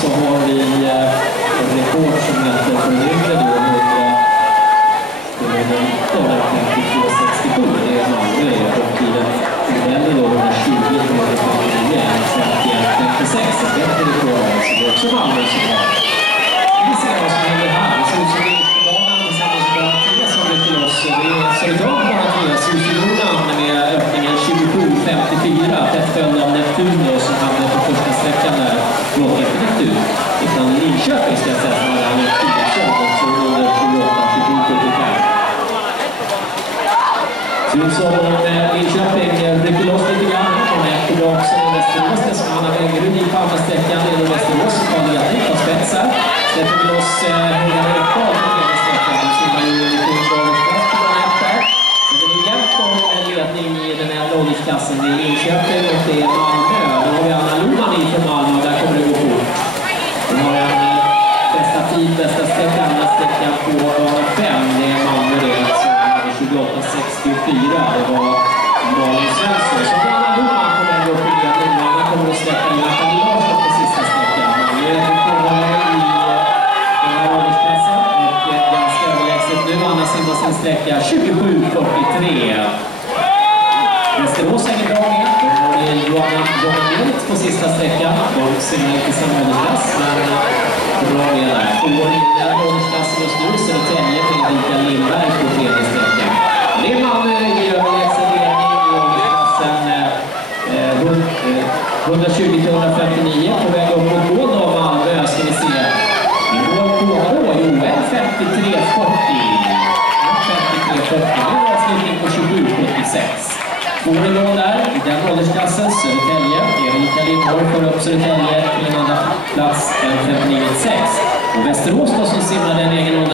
så har vi en rekord som heter för yngre då 52-67. Det är Malmö och i den modellen då 120-159, 51-56. Så det är rekord, så det är också Malmö som har. Vi ser vad som händer här. Det ser ut som det är banan tillsammans med Mattias som är till oss. Det är Söderdag på Mattias Susilona med öppningen 27-54. Tätt följd av Neptun då, som hade på första sträckan där. Råkade inte Neptun. Utan Linköping ska jag säga som hade han ett tidigt också under 28-27-75. Ser ut som Linköping rycker loss lite grann. Han är på bra också i Västerås. Det som han har Wengerud i på andra sträckan. Det är då Västerås som tar ledning av spetsar. Släpper vi loss Höga Rökbad på hela sträckan. Så man ju lite åldersklass på den här där. Så det är jämnt om en ledning i den här åldersklassen. Det är Linköping och det är Malmö. Då har vi Anna Loman i från Malmö och där kommer det gå fort. Vi har en bästa tid, bästa sträcka, andra sträcka på bana 5. Det är Malmö det. Så 28-64. Det var Malin Svensson. Så har Anna Loman på väg upp i ledning. Anna kommer att släppa in Nathalie Larsson på sista sträckan. Malmö är i den här åldersklassen och ganska överlägset nu. Anna simmar sin sträcka 27-43. Västerås hänger bra med. Då har vi Johanna Johansson på sista sträckan. De simmar inte samma åldersklass, men bra med där. Får in den åldersklassen just nu. Södertälje med Mikael Lindberg på tredje sträckan. Det är Malmö i överlägsen ledning i åldersklassen 120-159 på väg upp mot mål av Malmö. Ska vi se. Vi går på då, jo, 53-40. 53-40. Det är avslutning på 27-76. Får det då där i den åldersklassen Södertälje. Erika Lindborg får upp Södertälje till en andra plats än 59-6. Och Västerås då som simmar den egen ålder.